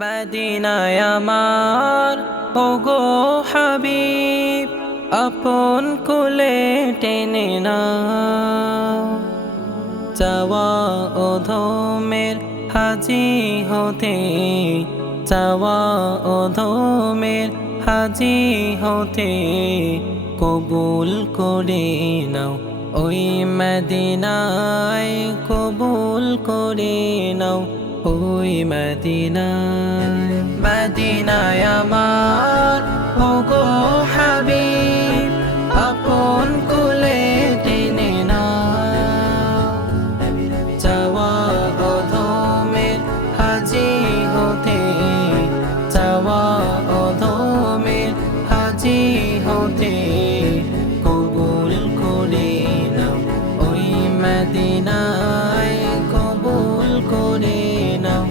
মদিনায় আমার ওগো হাবিব, আপন কোলে টেনে নাও। চাওয়া অধমের হাজি হতে, চাওয়া অধমের হাজি হতে কবুল করে নাও। ওই মদিনায় কবুল করে নাও, ওই মদিনায়। মদিনায় আমার ওগো হাবিব, আপন কোলে টেনে নাও। চাওয়া অধমের হাজি হতে, চাওয়া অধমের হাজি হতে কবুল করে নাও। ওই মদিনায় কবুল করে নাও,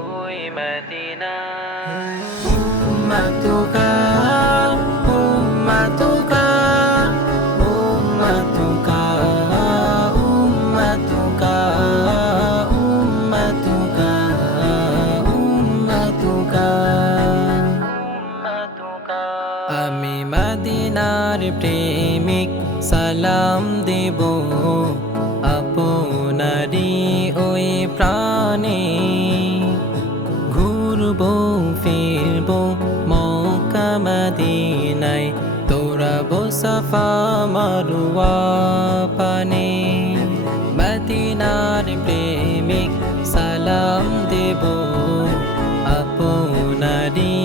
ওই মদিনায়। উম্মতুকা উম্মতুকা উম্মতুকা উম্মতুকা উম্মতুকা উম্মতুকা উম্মতুকা। আমি মদিনার প্রেমিক, সালাম দেব আপনারি ওই প্রাণে। ঘুরবো ফিরবো মক্কা মদিনায়, দৌড়াবো সাফা মারওয়া পানে। মদিনার প্রেমিক, সালাম দেব আপনারি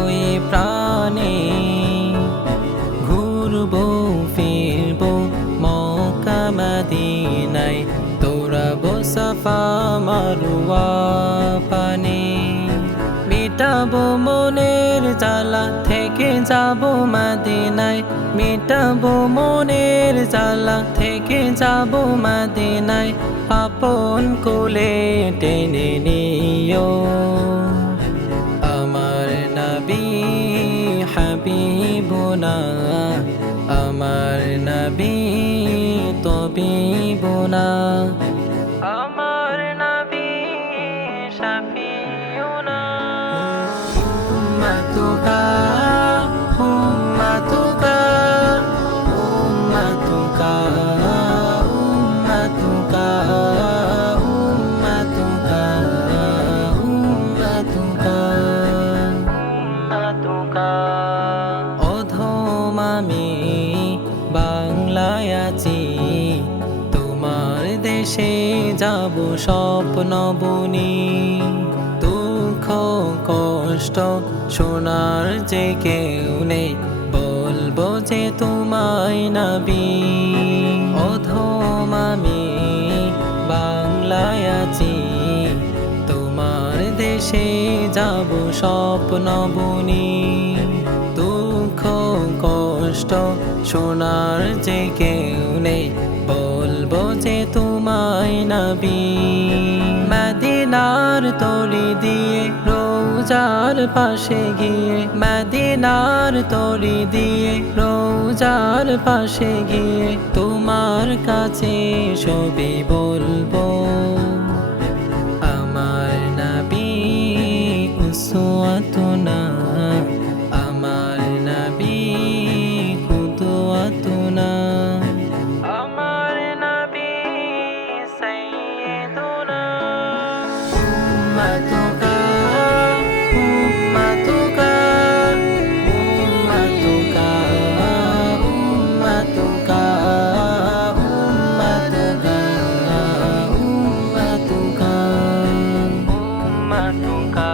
ওই প্রাণে। ঘুরবো ফিরবো মক্কা মদিনায়, দৌড়াবো সাফা মারওয়া পানে। মিটাবো মনের জ্বালা, থেকে যাবো মদিনায়। মিটাবো মনের জ্বালা, থেকে যাবো মদিনায়। আপন কোলে টেনে নিও আমার নবী হাবিবুনা, আমার নবী তবিবুনা, আমার নবী শাফিউনা। উম্মতুকা উম্মতুকা উম্মতুকা উম্মতুকা উম্মতুকা উম্মতুকা উম্মতুকা। অধম আমি বাংলায় আছি, তোমার দেশে যাব স্বপ্ন বুনি। দুঃখ কষ্ট শোনার যে কেউ নেই, বলবো যে তোমায় নবী। অধম আমি বাংলায় আছি, তোমার দেশে যাব স্বপ্ন বুনি। দুঃখ কষ্ট শোনার যে কেউ নেই, বলবো যে তোমায় নবী। মদিনার তরি দিয়ে রোজার পাশে গিয়ে, মদিনার তরি দিয়ে রোজার পাশে গিয়ে তোমার কাছে সবই বলবো। আমার নবী উসওয়াতুনা, আমার নবী কুদওয়াতুনা, আমার নবী সাইয়্যিদুনা। উম্মতুকা উম্মতুকা উম্মতুকা উম্মতুকা উম্মতুকা উম্মতুকা উম্মতুকা।